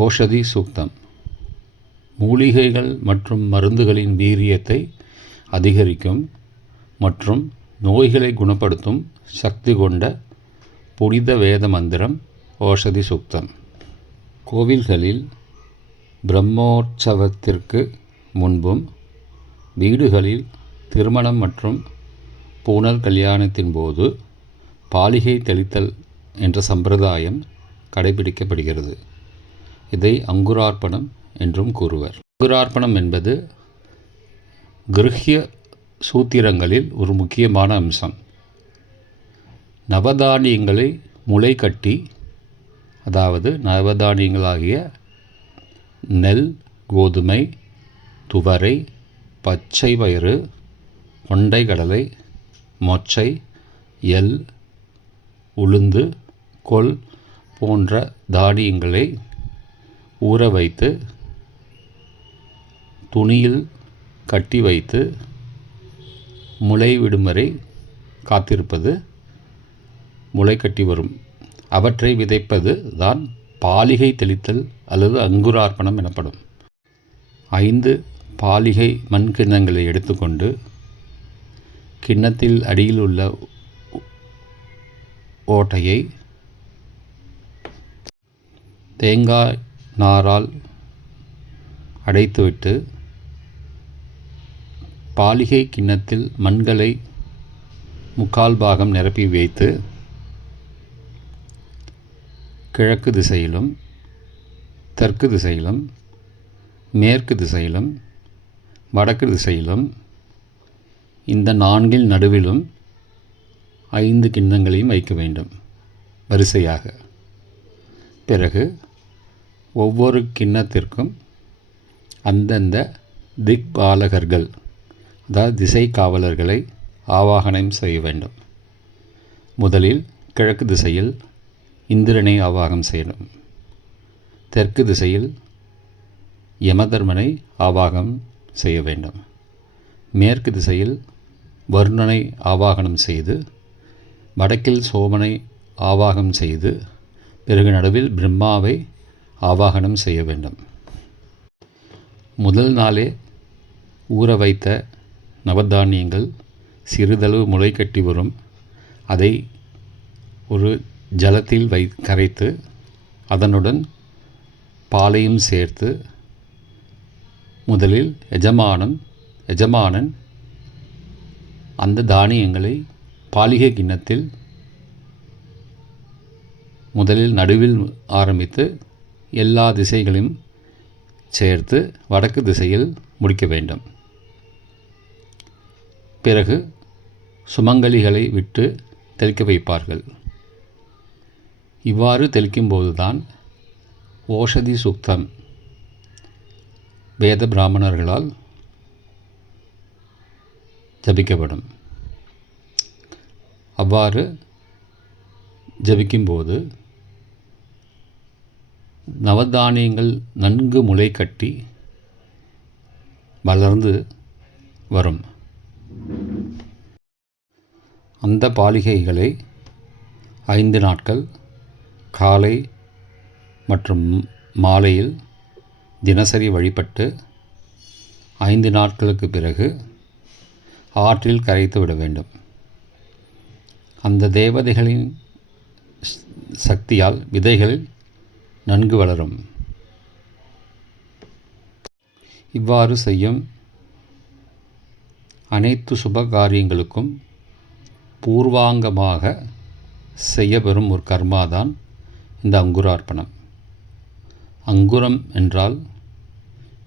ஓஷதி சூக்தம். மூலிகைகள் மற்றும் மருந்துகளின் வீரியத்தை அதிகரிக்கும் மற்றும் நோய்களை குணப்படுத்தும் சக்தி கொண்ட புனித வேத மந்திரம் ஓஷதி சூக்தம். கோவில்களில் பிரம்மோற்சவத்திற்கு முன்பும் வீடுகளில் திருமணம் மற்றும் பூனல் கல்யாணத்தின் போது பாலிகை தெளித்தல் என்ற சம்பிரதாயம் கடைபிடிக்கப்படுகிறது. இதை அங்குரார்ப்பணம் என்றும் கூறுவர். அங்குரார்ப்பணம் என்பது கிருஹ்ய சூத்திரங்களில் ஒரு முக்கியமான அம்சம். நவதானியங்களை முளை கட்டி அதாவது நவதானியங்களாகிய நெல் கோதுமை துவரை பச்சை பயிறு கொண்டை கடலை மொச்சை எல் உளுந்து கொல் போன்ற தானியங்களை ஊற வைத்து துணியில் கட்டி வைத்து முளை விடும் வரை காத்திருப்பது முளை கட்டி வரும். அவற்றை விதைப்பது தான் பாலிகை தெளித்தல் அல்லது அங்குரார்ப்பணம் எனப்படும். ஐந்து பாலிகை மண் கிண்ணங்களை எடுத்துக்கொண்டு கிண்ணத்தில் அடியில் உள்ள ஓட்டையை தேங்காய் நாரால் அடைத்துவிட்டு பாலிகை கிண்ணத்தில் மண்களை முக்கால் பாகம் நிரப்பி வைத்து கிழக்கு திசையிலும் தெற்கு திசையிலும் மேற்கு திசையிலும் வடக்கு திசையிலும் இந்த நான்கில் நடுவிலும் ஐந்து கிண்ணங்களையும் வைக்க வேண்டும் வரிசையாக. பிறகு ஒவ்வொரு கிண்ணத்திற்கும் அந்தந்த திக்பாலகர்கள் அதாவது திசை காவலர்களை ஆவாகனம் செய்ய வேண்டும். முதலில் கிழக்கு திசையில் இந்திரனை ஆவாகம் செய்யணும். தெற்கு திசையில் யமதர்மனை ஆவாகம் செய்ய வேண்டும். மேற்கு திசையில் வருணனை ஆவாகனம் செய்து வடக்கில் சோமனை ஆவாகம் செய்து பிறகு நடுவில் பிரம்மாவை ஆவாகனம் செய்ய வேண்டும். முதல் நாளே ஊற வைத்த நவதானியங்கள் சிறிதளவு முளை கட்டி வரும். அதை ஒரு ஜலத்தில் வை கரைத்து அதனுடன் பாலையும் சேர்த்து முதலில் எஜமானன் எஜமானன் அந்த தானியங்களை பாலிகை கிண்ணத்தில் முதலில் நடுவில் ஆரம்பித்து எல்லா திசைகளையும் சேர்த்து வடக்கு திசையில் முடிக்க வேண்டும். பிறகு சுமங்கலிகளை விட்டு தெளிக்க வைப்பார்கள். இவ்வாறு தெளிக்கும்போதுதான் ஓஷதி சுக்தம் வேத பிராமணர்களால் ஜபிக்கப்படும். அவ்வாறு ஜபிக்கும்போது நவதானியங்கள் நன்கு முளை கட்டி வளர்ந்து வரும். அந்த பாலிகைகளை ஐந்து நாட்கள் காலை மற்றும் மாலையில் தினசரி வழிபட்டு ஐந்து நாட்களுக்கு பிறகு ஆற்றில் கரைத்து விட வேண்டும். அந்த தேவதைகளின் சக்தியால் விதைகள் நன்கு வளரும். இவ்வாறு செய்யும் அனைத்து சுப காரியங்களுக்கும் பூர்வாங்கமாக செய்யப்பெறும் ஒரு கர்மாதான் இந்த அங்குரார்ப்பணம். அங்குரம் என்றால்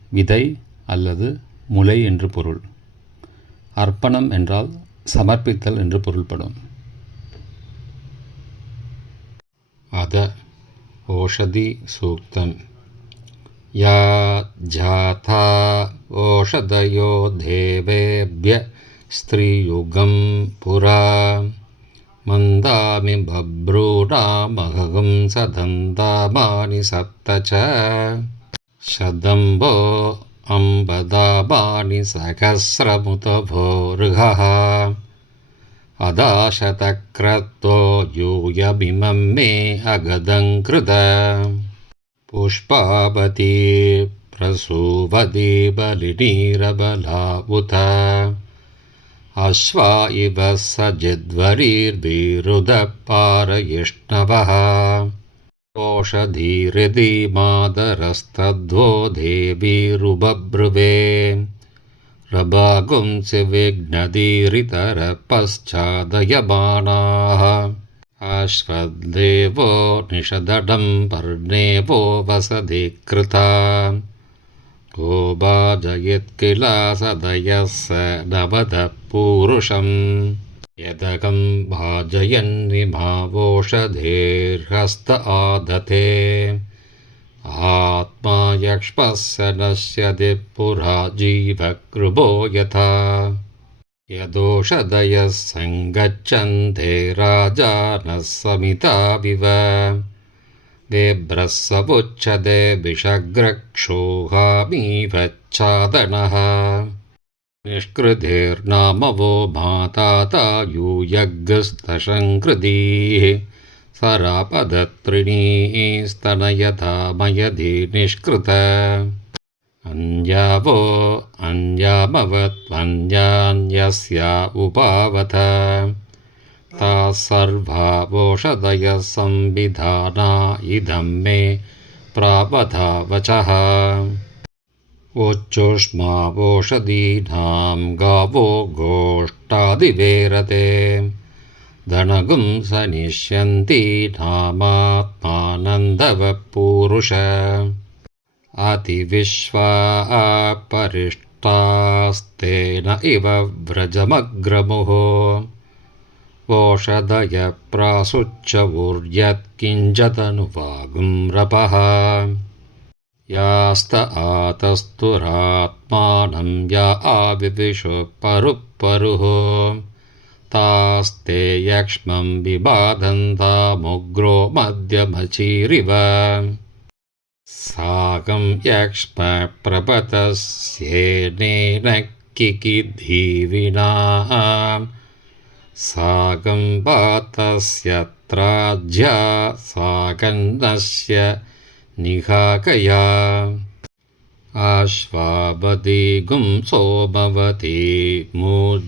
விதை அல்லது முளை என்று பொருள். அர்ப்பணம் என்றால் சமர்ப்பித்தல் என்று பொருள்படும். அத ओषधिसूक्तं या जाथा ओषधयो देवेभ्य स्त्रीयुगं पुरा। मन्दामि बभ्रूणामहं सदन्तामानि सप्त च। शदम्बो अम्बदामानि सहस्रमुत अदाशतक्रतो यूयमिमं मे अगदं कृत। पुष्पावती प्रसूवदी बलिनीरबला उत अश्वा इव सजिद्वरीर्विरुदपारयिष्णवः ओषधीहृदि मादरस्तद्वो देवीरुबब्रुवे रभागुंसि विघ्नदीरितरपश्चादयमानाः अश्वद्देवो निषदडं पर्णेवो वसधिकृता गोबाजयत्किला सदयः स नवदः यदकं भाजयन्निमावोषधेर्हस्त आदते आत्मा यक्ष्मस्य नश्यति पुरा जीवकृभो यथा। यदोषधयः सङ्गच्छन्ते राजानः समिताविव। देभ्रः समुच्यते विषग्रक्षोहामीवच्छादनः निष्कृतिर्नाम वो मातातायूयग्स्तशङ्कृतीः सरापदत्रिणीस्तनयथा मयधि निष्कृत। अन्यावो अन्यामवत्वन्यान्यस्या उपावत। ताः सर्वावोषधयः संविधाना इदं मे प्रावधा वचः। वोच्चुष्मावोषधीनां गावो गोष्ठादिवेरते धनगुं सनिष्यन्ति नामात्मानन्दवपूरुष अतिविश्वापरिष्टास्तेन इव व्रजमग्रमुः। ओषधयप्रासुच्चवुर्यत्किञ्चदनुवागुं रपः। यास्त आतस्तुरात्मानं या आविविशु परुः तास्ते यक्ष्मं विबाधन्तामुग्रो मध्यमचीरिव। साकं यक्ष्मप्रपतस्येनेन किकिधीविना। साकं पातस्यत्राज्या साकन्नस्य निहाकया। आश्वाबदीगुं सोमवती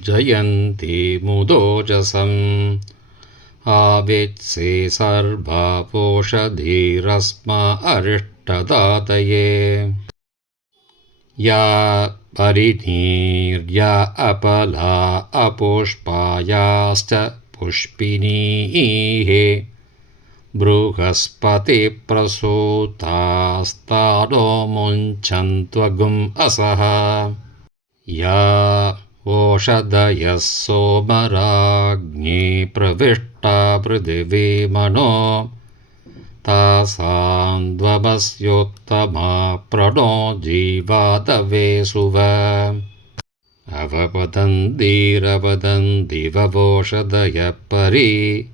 मूर्जयन्ती मुदोजसम् आवित्से सर्वापोषधीरस्मा अरिष्टदातये। या परिनीर्या अपला अपुष्पायाश्च पुष्पिणीः बृहस्पतिप्रसूतास्तानो मुञ्चन्त्वगुम् असः। या ओषधयः सोमराज्ञी प्रविष्टा पृथिवीमनो तासान्द्वमस्योत्तमा प्रणो जीवादवे सुव। अवपदन्तीरवदन्दिवोषधयः परि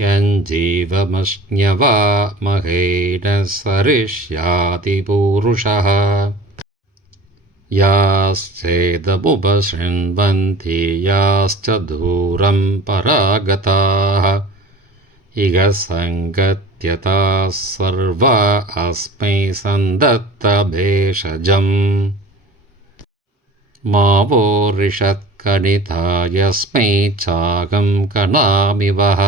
यञ्जीवमश्न्यवा महेन याश्चेदमुपशृण्वन्ति याश्च दूरं परागताः। इह सङ्गत्यताः सर्वा अस्मै सन्दत्तभेषजम्। मा वो ऋषत्कणिता यस्मै चागं कणामिवः।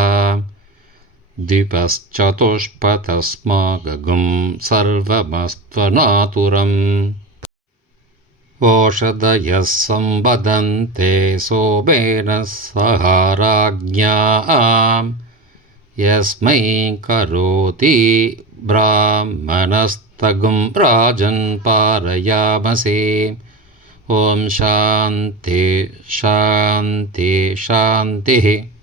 द्विपश्चतुष्पथस्मागुं सर्वमस्त्वनातुरम् ओषधयः सम्वदन्ते सोमेन सहाराज्ञाम् यस्मै करोति ब्राह्मणस्तगुं राजन् पारयामसे। ॐ शान्ति शान्ति शान्तिः